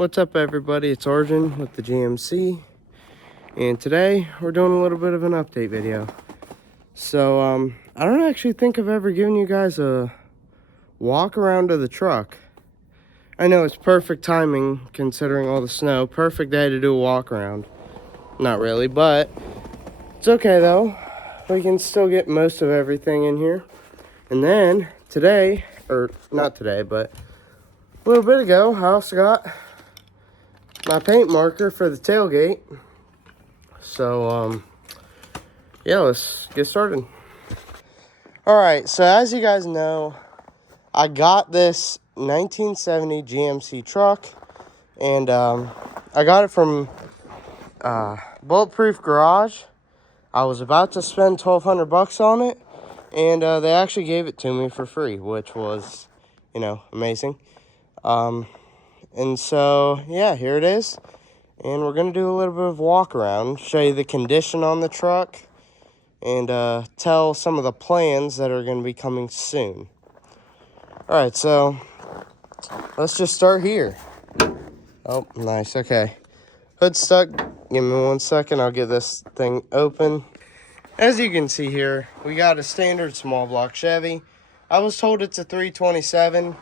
What's up, everybody? It's Arjun with the GMC, and today we're doing a little bit of an update video. So I don't actually think I've ever given you guys a walk around of the truck. I know it's perfect timing considering all the snow. Perfect day to do a walk around. Not really, but it's okay though. We can still get most of everything in here. And then today, or not today, but a little bit ago, I also got my paint marker for the tailgate. So yeah, let's get started. All right, so as you guys know, I got this 1970 GMC truck, and I got it from Bulletproof Garage. I was about to spend $1,200 on it, and they actually gave it to me for free, which was, amazing. And so, yeah, here it is. And we're going to do a little bit of walk around, show you the condition on the truck, and tell some of the plans that are going to be coming soon. All right, so let's just start here. Oh, nice, okay. Hood's stuck. Give me 1 second, I'll get this thing open. As you can see here, we got a standard small block Chevy. I was told it's a 327.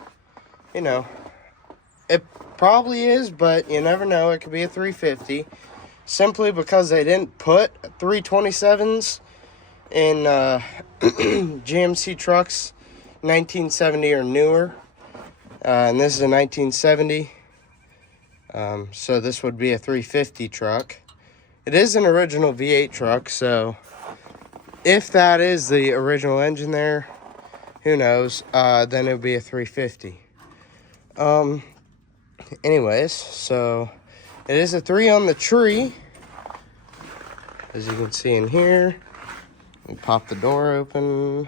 It probably is, but you never know. It could be a 350. Simply because they didn't put 327s in GMC trucks 1970 or newer. And this is a 1970. So this would be a 350 truck. It is an original V8 truck, so if that is the original engine there, who knows, then it would be a 350. Anyways, so it is a 3 on the tree, as you can see in here. We pop the door open.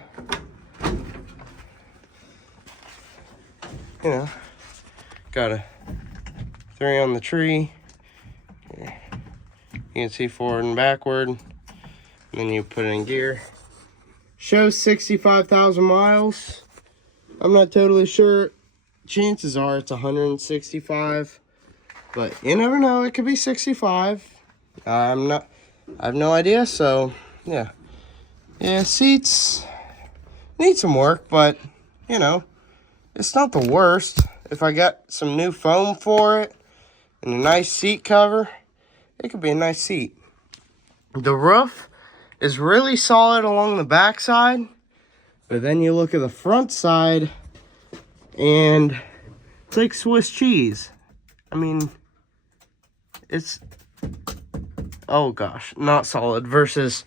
Got a 3 on the tree. Here. You can see forward and backward. And then you put it in gear. Shows 65,000 miles. I'm not totally sure. Chances are it's 165, but you never know. It could be 65. I have no idea. So yeah, seats need some work, but it's not the worst. If I got some new foam for it and a nice seat cover, it could be a nice seat. The roof is really solid along the back side, but then you look at the front side and it's like Swiss cheese. I mean, it's, oh gosh, not solid versus,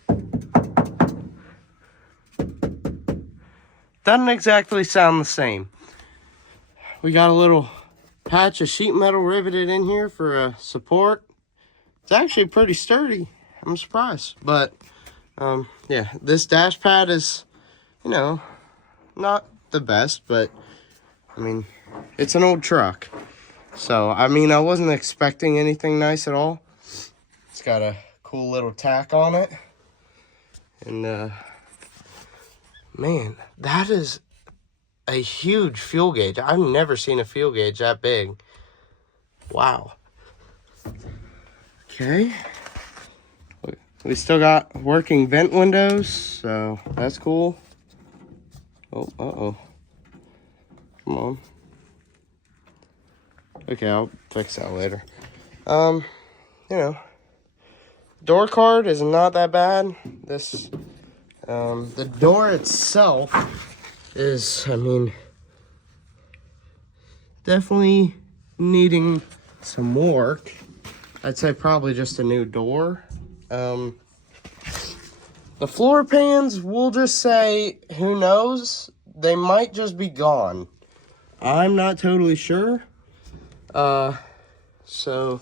doesn't exactly sound the same. We got a little patch of sheet metal riveted in here for support. It's actually pretty sturdy. I'm surprised. But, yeah, this dash pad is, not the best, but, I mean, it's an old truck. So, I mean, I wasn't expecting anything nice at all. It's got a cool little tack on it. And, man, that is a huge fuel gauge. I've never seen a fuel gauge that big. Wow. Okay. We still got working vent windows, so that's cool. Oh, uh-oh. Come on. Okay, I'll fix that later. Door card is not that bad. This, the door itself is, I mean, definitely needing some work. I'd say probably just a new door. The floor pans, we'll just say, who knows? They might just be gone. I'm not totally sure. So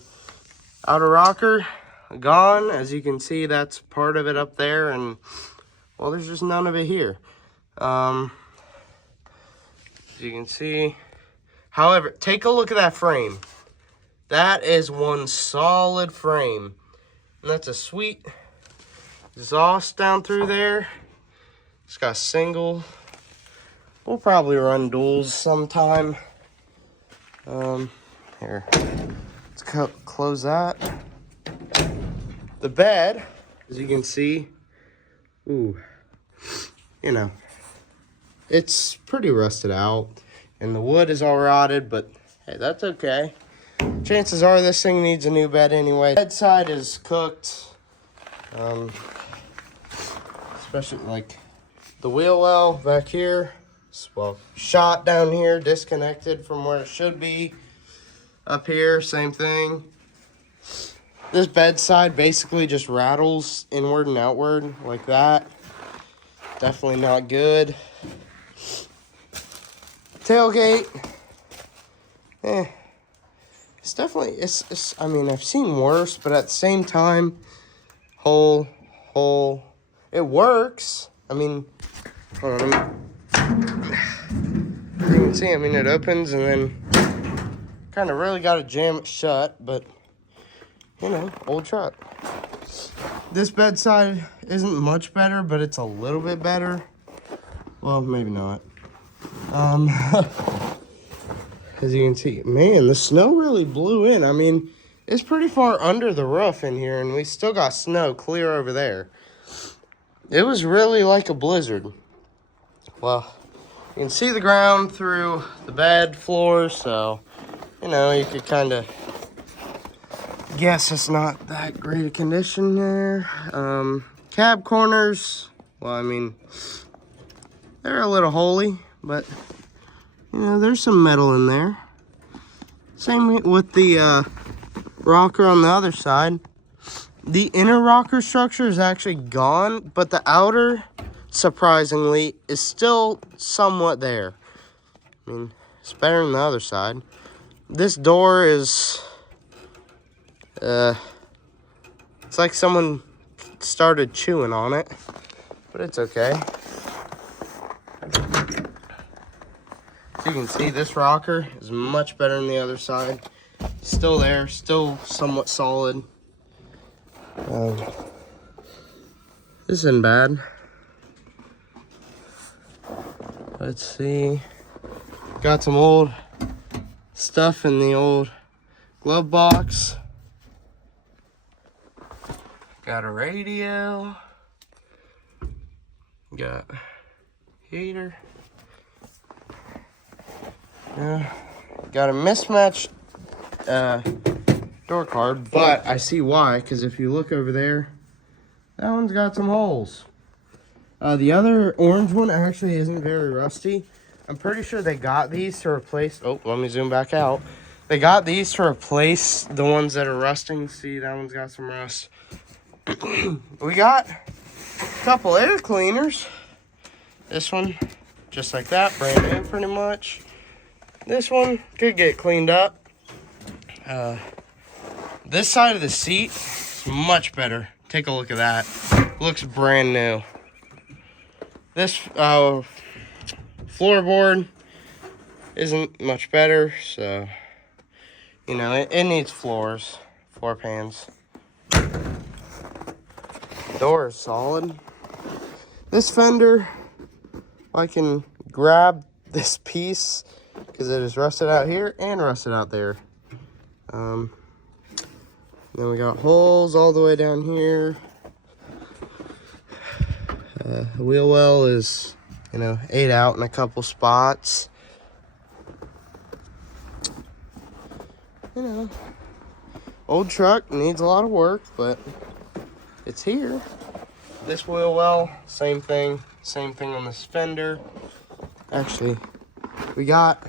outer rocker gone. As you can see, that's part of it up there, and well, there's just none of it here. As you can see, however, take a look at that frame. That is one solid frame, and that's a sweet exhaust down through there. It's got single. We'll probably run duals sometime. Here, Let's close that. The bed, as you can see, ooh, you know, it's pretty rusted out. And the wood is all rotted, but hey, that's okay. Chances are this thing needs a new bed anyway. Bedside is cooked. Especially like the wheel well back here. Well, shot down here, disconnected from where it should be. Up here, same thing. This bedside basically just rattles inward and outward like that. Definitely not good. Tailgate. It's definitely, it's I mean, I've seen worse, but at the same time, hole, it works. I mean, hold on, you can see, I mean, it opens and then kind of really got to jam it shut, but, you know, old truck. This bedside isn't much better, but it's a little bit better. Well, maybe not. As you can see, man, the snow really blew in. I mean, it's pretty far under the roof in here, and we still got snow clear over there. It was really like a blizzard. Well, you can see the ground through the bed floor, so, you know, you could kind of guess it's not that great a condition there. Cab corners, well, I mean, they're a little holy, but, you know, there's some metal in there. Same with the rocker on the other side. The inner rocker structure is actually gone, but the outer, surprisingly, is still somewhat there. I mean, it's better than the other side. This door is, it's like someone started chewing on it, but it's okay. You can see this rocker is much better than the other side. Still there, still somewhat solid. This isn't bad. Let's see. Got some old stuff in the old glove box. Got a radio. Got heater. Got a mismatched door card, but I see why, because if you look over there, that one's got some holes. The other orange one actually isn't very rusty. I'm pretty sure they got these to replace, oh, let me zoom back out. They got these to replace the ones that are rusting. See, that one's got some rust. We got a couple air cleaners. This one, just like that, brand new pretty much. This one could get cleaned up. This side of the seat is much better. Take a look at that. Looks brand new. This floorboard isn't much better, so, you know, it needs floor pans. Door is solid. This fender, I can grab this piece because it is rusted out here and rusted out there. Then we got holes all the way down here. The wheel well is, you know, ate out in a couple spots. You know, old truck needs a lot of work, but it's here. This wheel well, same thing on this fender. Actually, we got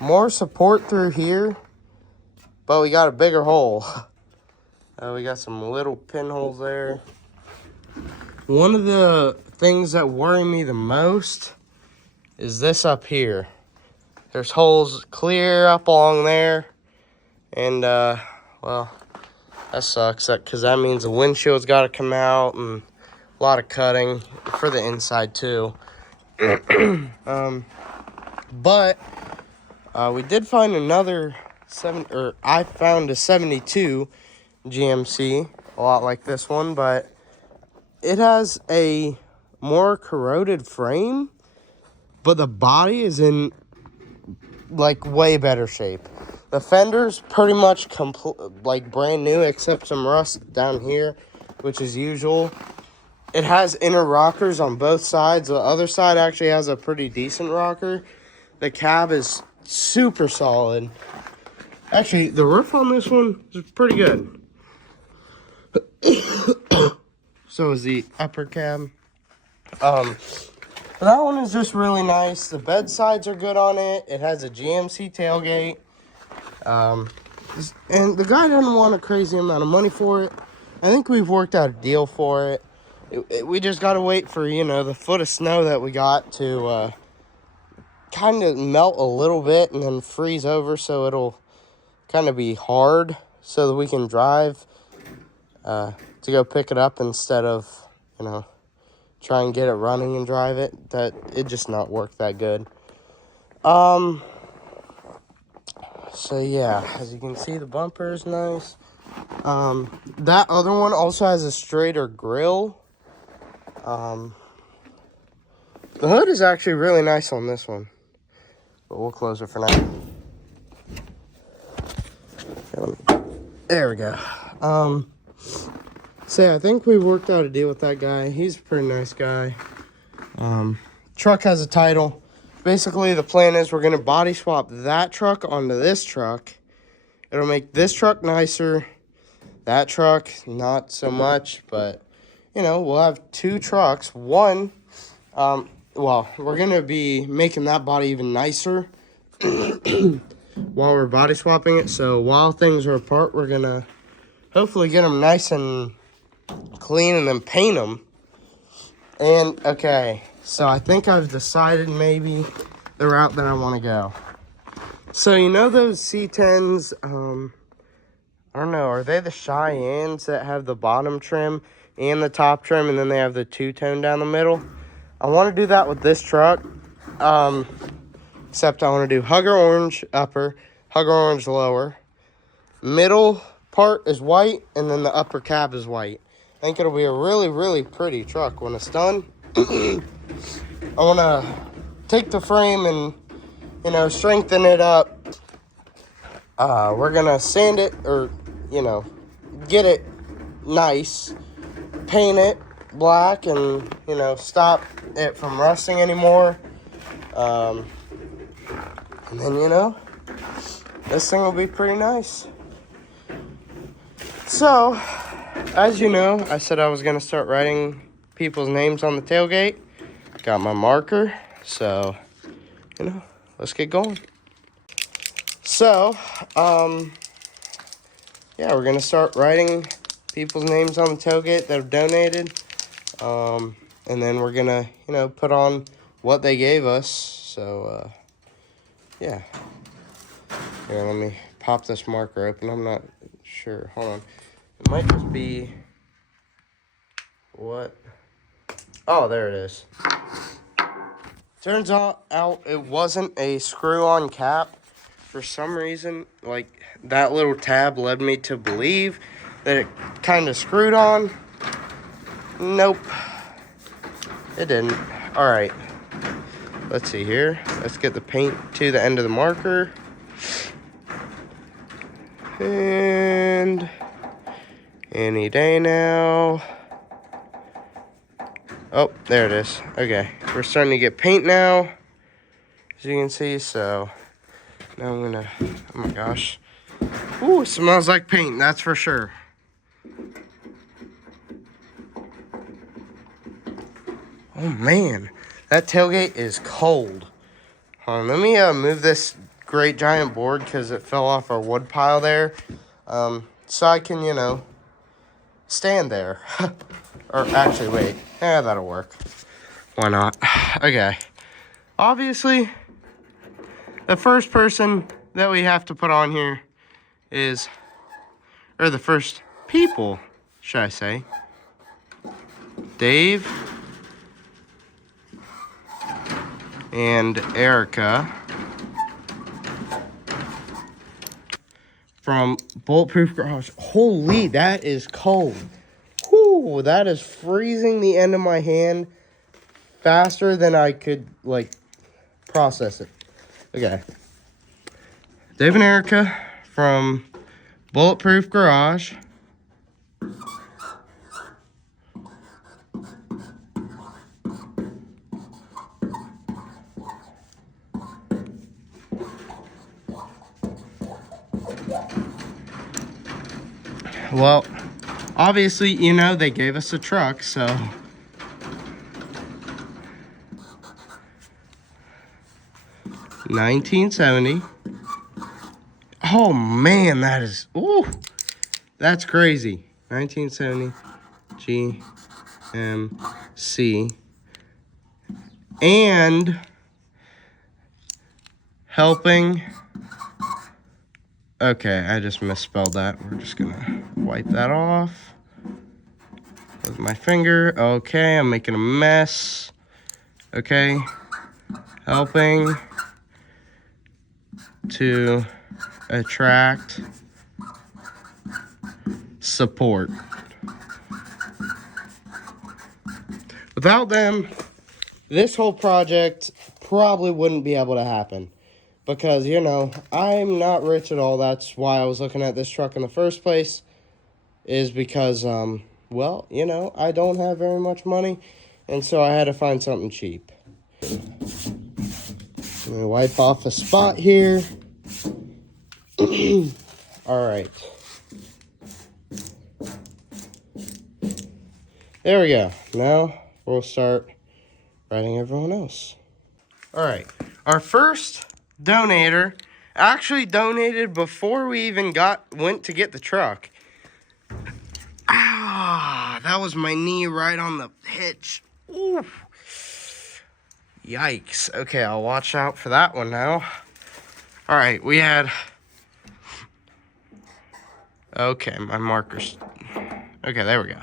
more support through here, but we got a bigger hole. We got some little pinholes there. One of the things that worry me the most is this up here. There's holes clear up along there, and well, that sucks, because that means the windshield's got to come out, and a lot of cutting for the inside too. But we did find another I found a 72 GMC, a lot like this one, but it has a more corroded frame, but the body is in like way better shape. The fender's pretty much like brand new, except some rust down here, which is usual. It has inner rockers on both sides. The other side actually has a pretty decent rocker. The cab is super solid. Actually, the roof on this one is pretty good. So is the upper cab. That one is just really nice. The bed sides are good on it. It has a GMC tailgate. And the guy doesn't want a crazy amount of money for it. I think we've worked out a deal for it. We just got to wait for, you know, the foot of snow that we got to kind of melt a little bit and then freeze over, so it'll kind of be hard so that we can drive to go pick it up instead of, you know, try and get it running and drive it. That it just not work that good. So yeah, as you can see, the bumper is nice. That other one also has a straighter grill. The hood is actually really nice on this one, but we'll close it for now. There we go. So yeah, I think we worked out a deal with that guy. He's a pretty nice guy. Truck has a title. Basically, the plan is we're going to body swap that truck onto this truck. It'll make this truck nicer. That truck, not so much, but, you know, we'll have two trucks. One, well, we're going to be making that body even nicer while we're body swapping it. So while things are apart, we're going to hopefully get them nice and clean and then paint them. And, okay, so I think I've decided maybe the route that I want to go. So, you know those C10s, I don't know, are they the Cheyennes that have the bottom trim and the top trim, and then they have the two-tone down the middle? I want to do that with this truck, except I want to do Hugger Orange upper, Hugger Orange lower. Middle part is white, and then the upper cab is white. I think it'll be a really, really pretty truck when it's done. I want to take the frame and, you know, strengthen it up. We're going to sand it, or, you know, get it nice, paint it black, and, you know, stop it from rusting anymore. And then, you know, this thing will be pretty nice. So, as you know, I said I was going to start writing people's names on the tailgate. Got my marker, so, you know, let's get going. So, yeah, we're going to start writing people's names on the tailgate that have donated. And then we're going to, you know, put on what they gave us. So, yeah. Here, let me pop this marker open. I'm not sure. Hold on. It might just be... What? Oh, there it is. Turns out it wasn't a screw-on cap. For some reason, like, that little tab led me to believe that it kind of screwed on. Nope. It didn't. Alright. Let's see here. Let's get the paint to the end of the marker. And any day now. Oh, there it is. Okay. We're starting to get paint now, as you can see, so now I'm gonna, oh my gosh. Ooh, it smells like paint, that's for sure. Oh man, that tailgate is cold. Hold on, let me move this great giant board because it fell off our wood pile there. So I can, you know, stand there. Or actually, wait. Yeah, that'll work. Why not? Okay. Obviously, the first person that we have to put on here is, or the first people, should I say, Dave and Erica from Bulletproof Garage. Holy, that is cold. Whew, that is freezing the end of my hand faster than I could, like, process it. Okay. Dave and Erica from Bulletproof Garage. Well, obviously, you know, they gave us a truck, so. $19.70. Oh man, that is, ooh, that's crazy. $19.70 GMC. And helping. Okay, I just misspelled that. We're just gonna wipe that off with my finger. Okay, I'm making a mess. Okay, helping to attract support. Without them, this whole project probably wouldn't be able to happen. Because, you know, I'm not rich at all. That's why I was looking at this truck in the first place. Is because, well, you know, I don't have very much money. And so I had to find something cheap. Let me wipe off a spot here. Alright. There we go. Now we'll start writing everyone else. Alright. Our first donator actually donated before we even went to get the truck. Ah, that was my knee right on the hitch. Ooh. Yikes. Okay, I'll watch out for that one now. All right, we had... Okay, my markers. Okay, there we go.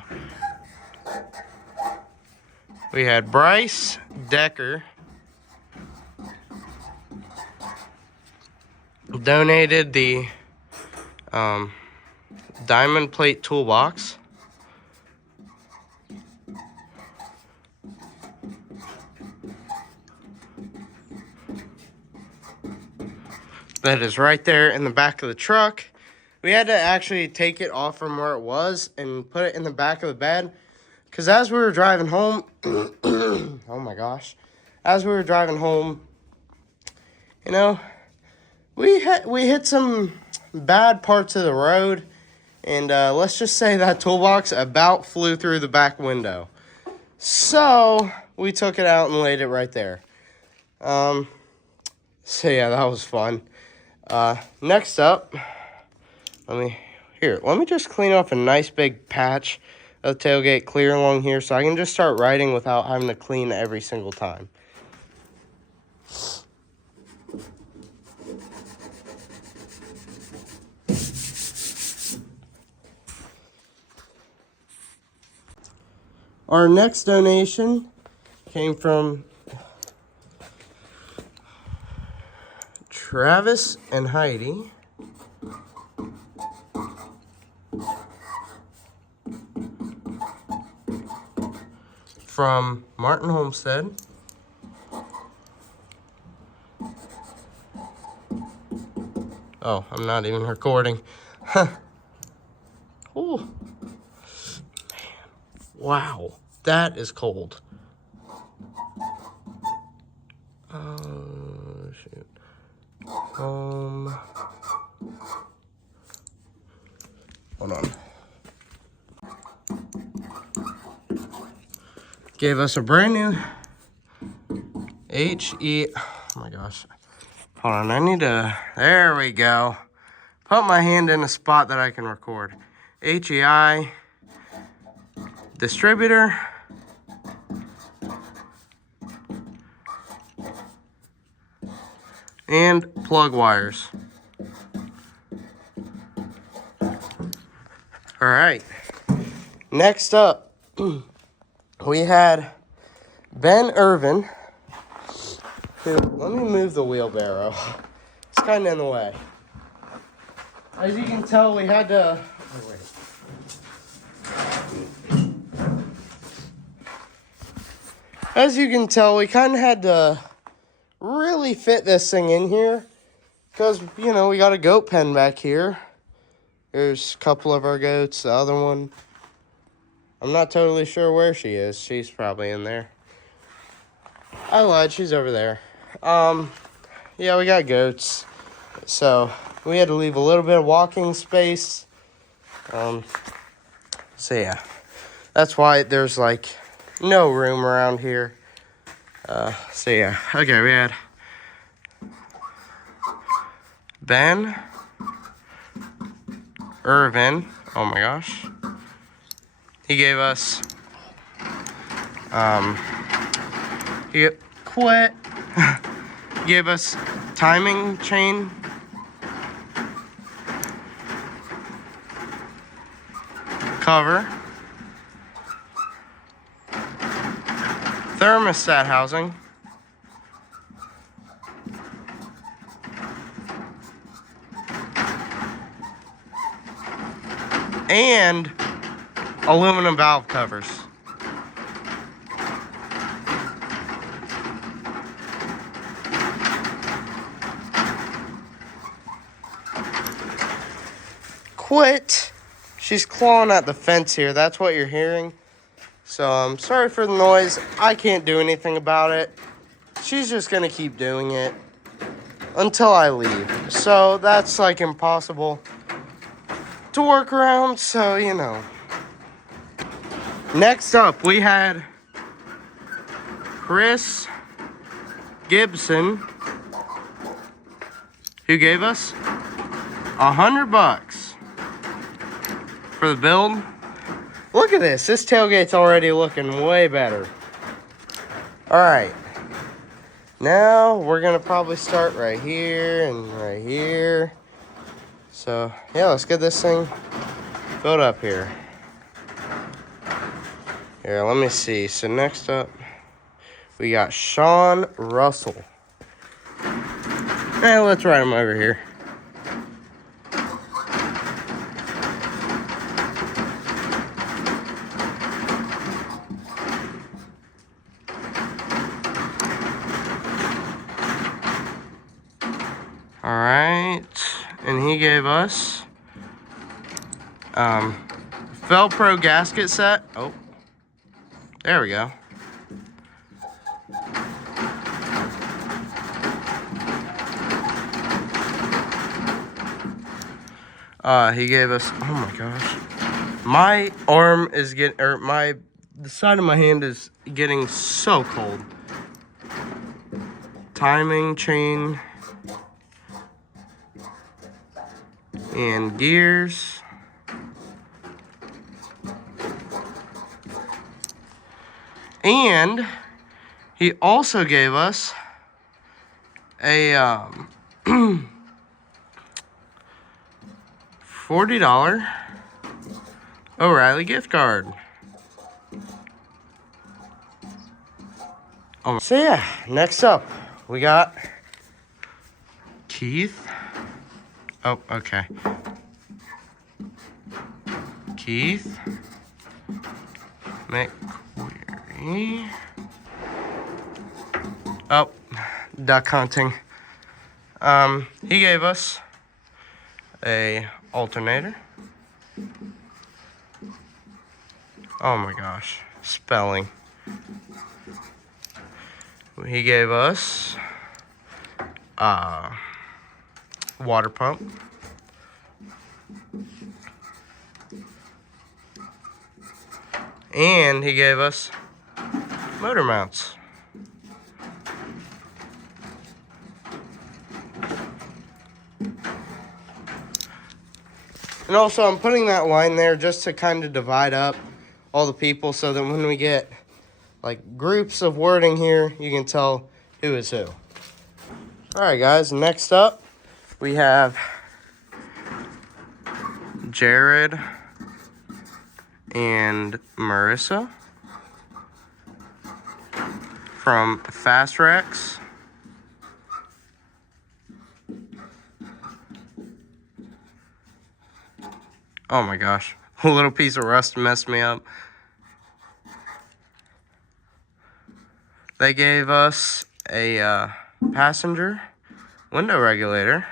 We had Bryce Decker. Donated the diamond plate toolbox. That is right there in the back of the truck. We had to actually take it off from where it was and put it in the back of the bed. Because as we were driving home, oh my gosh. As we were driving home, you know, we hit some bad parts of the road. And let's just say that toolbox about flew through the back window. So we took it out and laid it right there. So yeah, that was fun. Next up, let me just clean off a nice big patch of the tailgate clear along here so I can just start writing without having to clean every single time. Our next donation came from Travis and Heidi. From Martin Homestead. Oh, I'm not even recording. Oh, man. Wow, that is cold. Oh, shoot. Hold on. Gave us a brand new oh my gosh. Hold on, I need to, there we go. Put my hand in a spot that I can record. HEI distributor. And plug wires. All right. Next up, we had Ben Irvin. Who, let me move the wheelbarrow. It's kind of in the way. As you can tell, we had to... Oh, wait. As you can tell, we kind of had to really fit this thing in here. because, you know, we got a goat pen back here. There's a couple of our goats. The other one, I'm not totally sure where she is. She's probably in there. I lied, she's over there. Yeah, we got goats. So we had to leave a little bit of walking space. So yeah, that's why there's like no room around here. So yeah, okay, we had Ben, Irvin, oh my gosh. He gave us, he quit. He gave us timing chain. Cover. Thermostat housing. And aluminum valve covers. Quit. She's clawing at the fence here. That's what you're hearing. So I'm sorry for the noise. I can't do anything about it. She's just gonna keep doing it until I leave. So that's like impossible to work around. So, you know. Next up, we had Chris Gibson, who gave us $100 for the build. Look at this. This tailgate's already looking way better. All right. Now we're gonna probably start right here and right here. So yeah, let's get this thing filled up here. Here, let me see. So next up, we got Sean Russell. Hey, let's ride him over here. All right, and he gave us Velcro gasket set. Oh, there we go. He gave us, oh my gosh, my arm is getting, the side of my hand is getting so cold. Timing chain and gears. And he also gave us a $40 O'Reilly gift card. So yeah, next up we got Keith. Oh, okay. Keith McQuarrie. Oh, duck hunting. He gave us a alternator. Oh my gosh, spelling. He gave us water pump. And he gave us motor mounts. And also, I'm putting that line there just to kind of divide up all the people so that when we get like groups of wording here, you can tell who is who. All right, guys, next up, we have Jared and Marissa from Fast Rex. Oh my gosh, a little piece of rust messed me up. They gave us a passenger window regulator.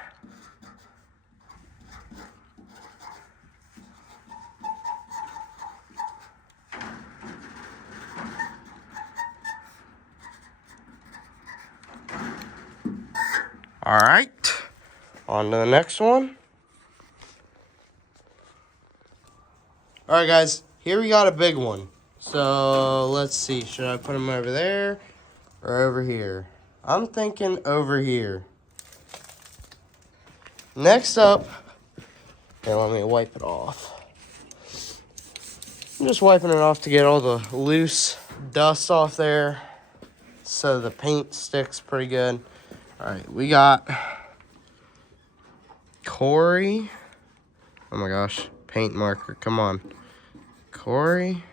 All right, on to the next one. All right, guys, here we got a big one. So let's see, should I put them over there or over here? I'm thinking over here. Next up, here, let me wipe it off. I'm just wiping it off to get all the loose dust off there so the paint sticks pretty good. All right, we got Corey. Oh my gosh, paint marker, come on. Corey.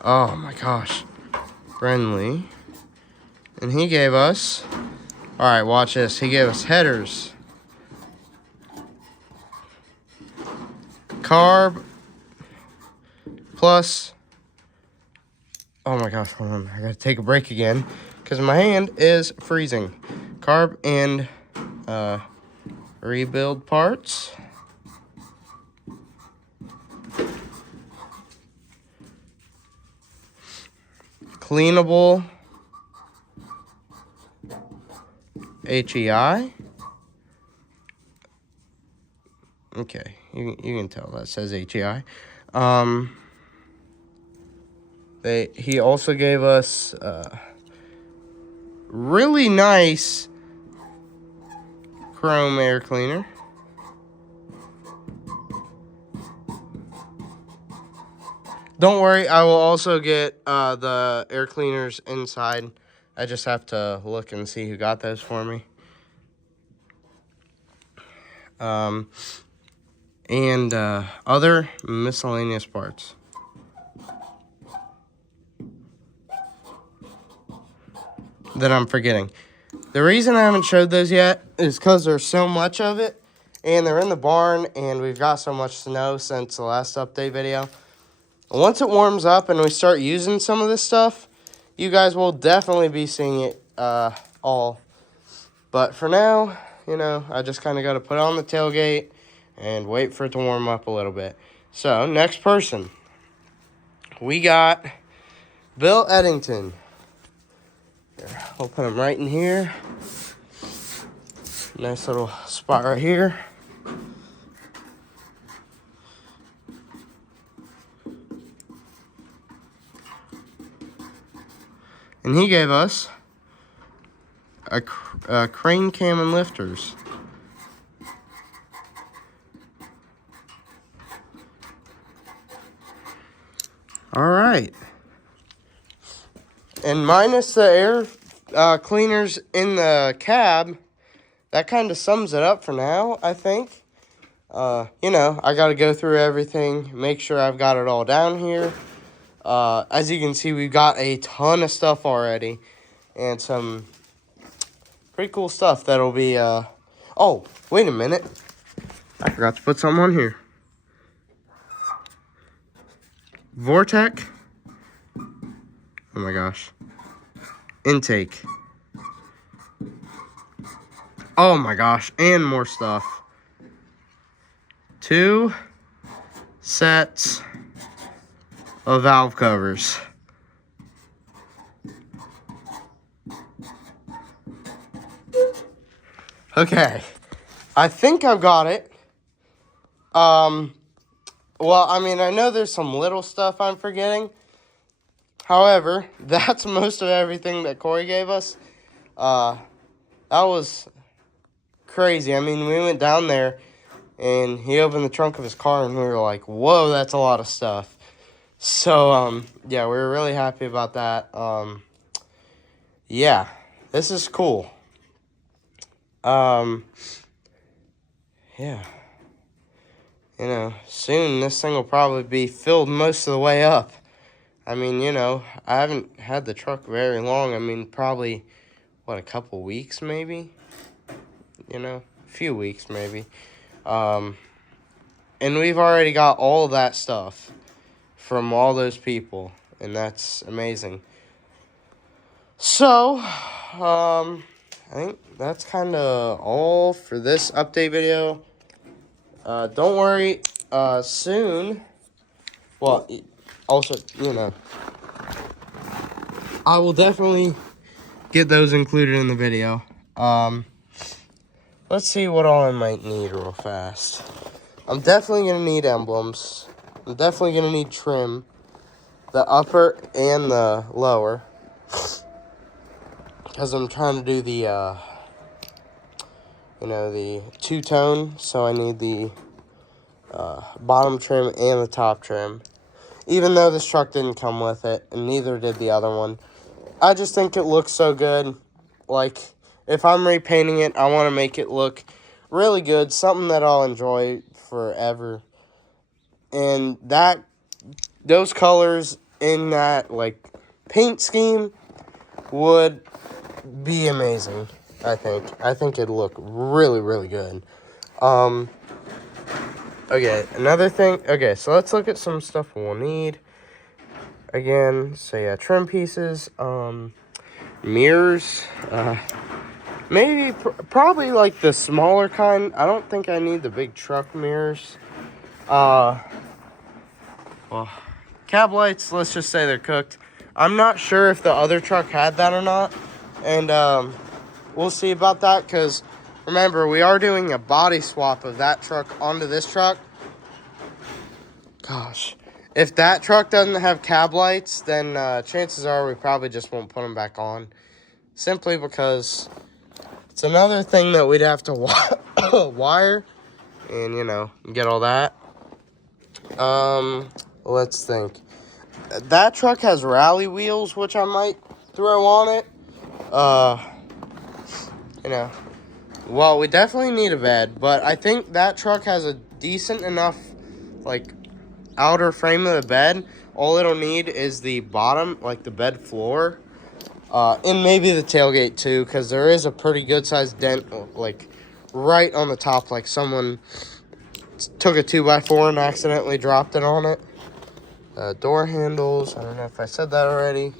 Oh my gosh, Brenly. And he gave us, all right, watch this. He gave us headers. Carb plus, oh my gosh, hold on. I gotta take a break again because my hand is freezing. Carb and rebuild parts. Cleanable HEI. Okay, you can tell that says HEI. He also gave us really nice chrome air cleaner. Don't worry, I will also get the air cleaners inside. I just have to look and see who got those for me. And other miscellaneous parts. That I'm forgetting. The reason I haven't showed those yet is because there's so much of it, and they're in the barn, and we've got so much snow since the last update video. Once it warms up and we start using some of this stuff, you guys will definitely be seeing it all. But for now, you know, I just kind of got to put on the tailgate and wait for it to warm up a little bit. So, next person. We got Bill Eddington. Here, we'll put him right in here. Nice little spot right here. And he gave us a crane cam and lifters. All right. And minus the air cleaners in the cab, that kind of sums it up for now, I think. You know, I got to go through everything, make sure I've got it all down here. As you can see, we've got a ton of stuff already. And some pretty cool stuff that'll be... Oh, wait a minute. I forgot to put something on here. Vortec. Oh my gosh. Intake. Oh my gosh, and more stuff. 2 sets of valve covers. Okay, I think I've got it. Well, I mean, I know there's some little stuff I'm forgetting. However, that's most of everything that Corey gave us. That was crazy. I mean, we went down there and he opened the trunk of his car and we were like, whoa, that's a lot of stuff. So, yeah, we were really happy about that. Yeah, this is cool. Yeah. You know, soon this thing will probably be filled most of the way up. I mean, you know, I haven't had the truck very long. I mean, probably, what, a couple weeks maybe? You know, a few weeks maybe. And we've already got all of that stuff from all those people. And that's amazing. So, I think that's kind of all for this update video. Don't worry, soon, well, also, you know, I will definitely get those included in the video. let's see what all I might need real fast. I'm definitely going to need emblems. I'm definitely going to need trim. The upper and the lower. Because I'm trying to do the, the two-tone. So I need the bottom trim and the top trim. Even though this truck didn't come with it, and neither did the other one. I just think it looks so good. Like, if I'm repainting it, I want to make it look really good. Something that I'll enjoy forever. And those colors in that, like, paint scheme would be amazing, I think. I think it'd look really, really good. Okay, another thing. Okay, so let's look at some stuff we'll need. Again, so yeah, trim pieces, mirrors, maybe, probably like the smaller kind. I don't think I need the big truck mirrors. Well, cab lights, let's just say they're cooked. I'm not sure if the other truck had that or not. And we'll see about that, because remember, we are doing a body swap of that truck onto this truck. Gosh. If that truck doesn't have cab lights, then chances are we probably just won't put them back on. Simply because it's another thing that we'd have to wire and, get all that. Let's think. That truck has rally wheels, which I might throw on it. Well, we definitely need a bed, but I think that truck has a decent enough, like, outer frame of the bed. All it'll need is the bottom, like the bed floor, and maybe the tailgate too, because there is a pretty good sized dent, like, right on the top, like someone took a 2x4 and accidentally dropped it on it. Door handles, I don't know if I said that already.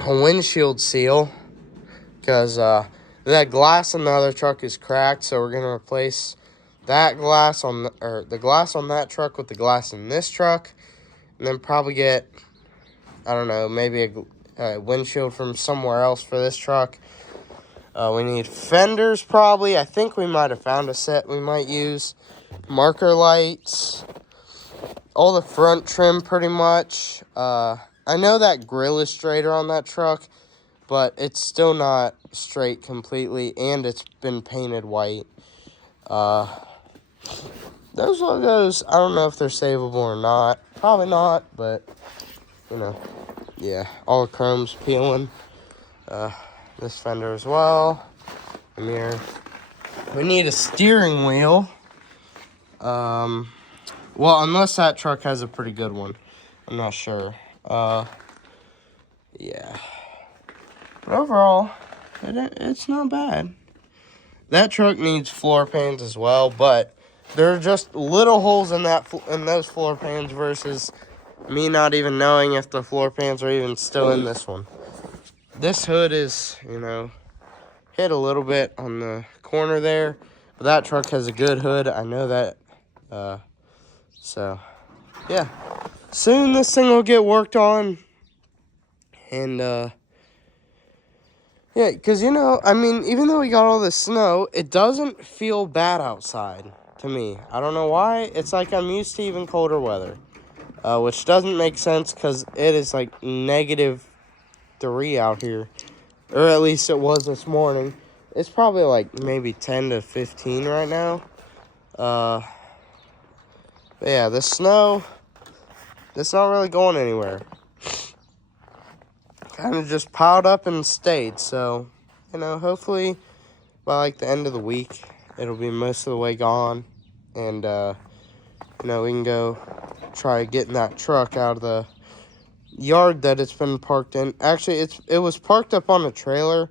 A windshield seal, because that glass on the other truck is cracked, so we're gonna replace that glass the glass on that truck with the glass in this truck, and then probably get, I don't know, maybe a windshield from somewhere else for this truck. We need fenders probably. I think we might have found a set we might use. Marker lights. All the front trim pretty much. I know that grill is straighter on that truck, but it's still not straight completely, and it's been painted white. Those logos, I don't know if they're savable or not. Probably not, but, yeah. All the chrome's peeling. This fender as well. The mirror. We need a steering wheel. Well, unless that truck has a pretty good one. I'm not sure. Yeah. But overall, it's not bad. That truck needs floor pans as well, but there are just little holes in those floor pans versus me not even knowing if the floor pans are even still in this one. This hood is, hit a little bit on the corner there, but that truck has a good hood. I know that. So, yeah. Soon this thing will get worked on. And, yeah, because, even though we got all this snow, it doesn't feel bad outside to me. I don't know why. It's like I'm used to even colder weather, which doesn't make sense because it is like -3 out here, or at least it was this morning. It's probably like maybe 10 to 15 right now. But yeah, the snow, it's not really going anywhere. Kind of just piled up and stayed. So, hopefully by like the end of the week, it'll be most of the way gone. And, we can go try getting that truck out of the yard that it's been parked in. Actually, it was parked up on a trailer.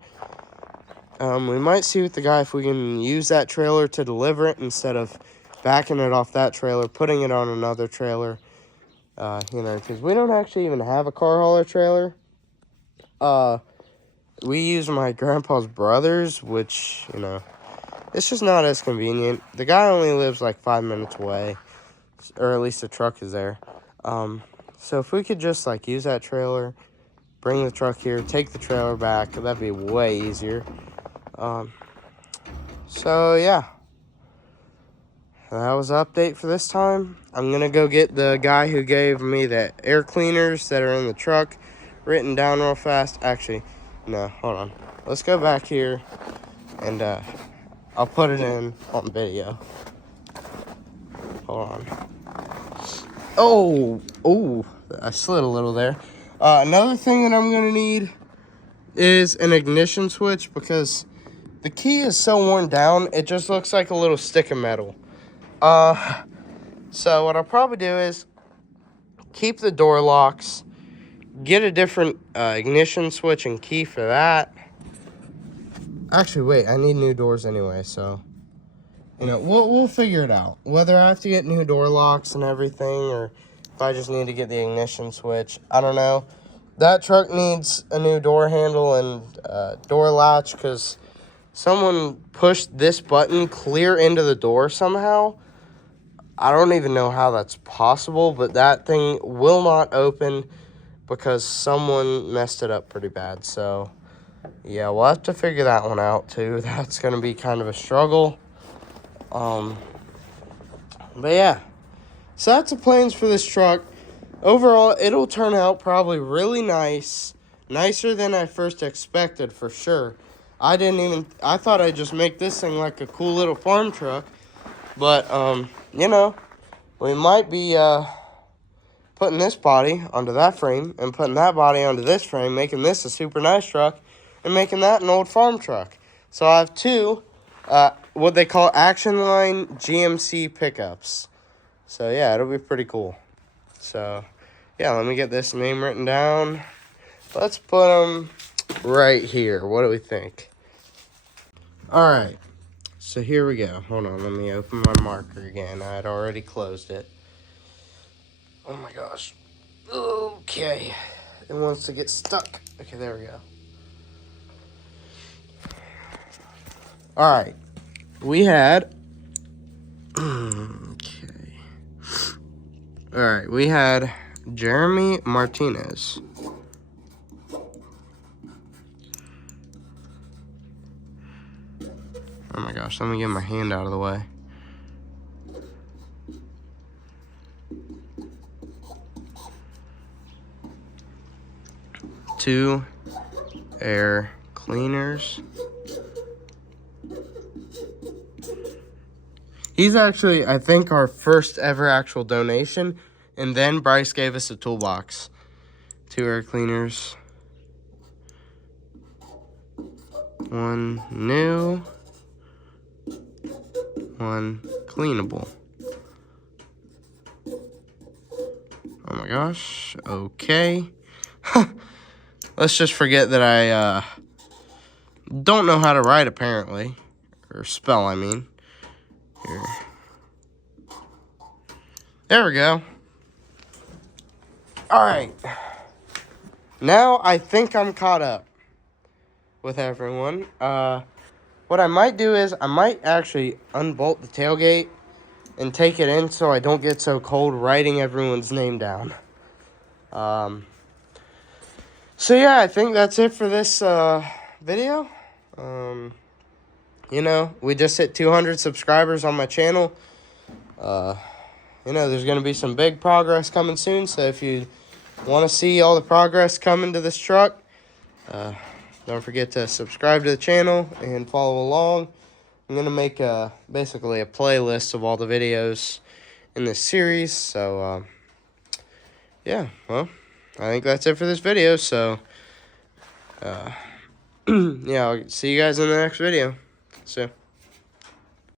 We might see with the guy if we can use that trailer to deliver it instead of backing it off that trailer, putting it on another trailer. Because we don't actually even have a car hauler trailer. We use my grandpa's brother's, which, it's just not as convenient. The guy only lives like 5 minutes away, or at least the truck is there. So if we could just like use that trailer, bring the truck here, take the trailer back, that'd be way easier. So, yeah. That was the update for this time. I'm going to go get the guy who gave me the air cleaners that are in the truck written down real fast. Actually, no, hold on. Let's go back here, and I'll put it in on video. Hold on. Oh, I slid a little there. Another thing that I'm going to need is an ignition switch, because the key is so worn down, it just looks like a little stick of metal. So what I'll probably do is keep the door locks, get a different ignition switch and key for that. Actually, wait, I need new doors anyway, so you know, we'll figure it out. Whether I have to get new door locks and everything, or if I just need to get the ignition switch, I don't know. That truck needs a new door handle and door latch, because someone pushed this button clear into the door somehow. I don't even know how that's possible, but that thing will not open because someone messed it up pretty bad. So, yeah, we'll have to figure that one out, too. That's going to be kind of a struggle. But, yeah. So, that's the plans for this truck. Overall, it'll turn out probably really nice. Nicer than I first expected, for sure. I thought I'd just make this thing like a cool little farm truck. But, you know, we might be putting this body onto that frame and putting that body onto this frame, making this a super nice truck and making that an old farm truck. So I have two, what they call action line GMC pickups. So, yeah, it'll be pretty cool. So, yeah, let me get this name written down. Let's put them right here. What do we think? All right. So here we go. Hold on, let me open my marker again. I had already closed it. Oh my gosh. Okay. It wants to get stuck. Okay, there we go. Alright. We had... Okay. Alright, we had Jeremy Martinez. Oh my gosh, let me get my hand out of the way. Two air cleaners. He's actually, I think, our first ever actual donation. And then Bryce gave us a toolbox. 2 air cleaners. 1 new. 1 cleanable. Oh my gosh. Okay. Let's just forget that I don't know how to write, apparently. Or spell, I mean. Here. There we go. Alright. Now I think I'm caught up with everyone. What I might do is I might actually unbolt the tailgate and take it in so I don't get so cold writing everyone's name down. So yeah, I think that's it for this video. You know, we just hit 200 subscribers on my channel. You know, there's going to be some big progress coming soon. So if you want to see all the progress coming to this truck, don't forget to subscribe to the channel and follow along. I'm going to make basically a playlist of all the videos in this series. So, yeah, well, I think that's it for this video. So, yeah, I'll see you guys in the next video. So.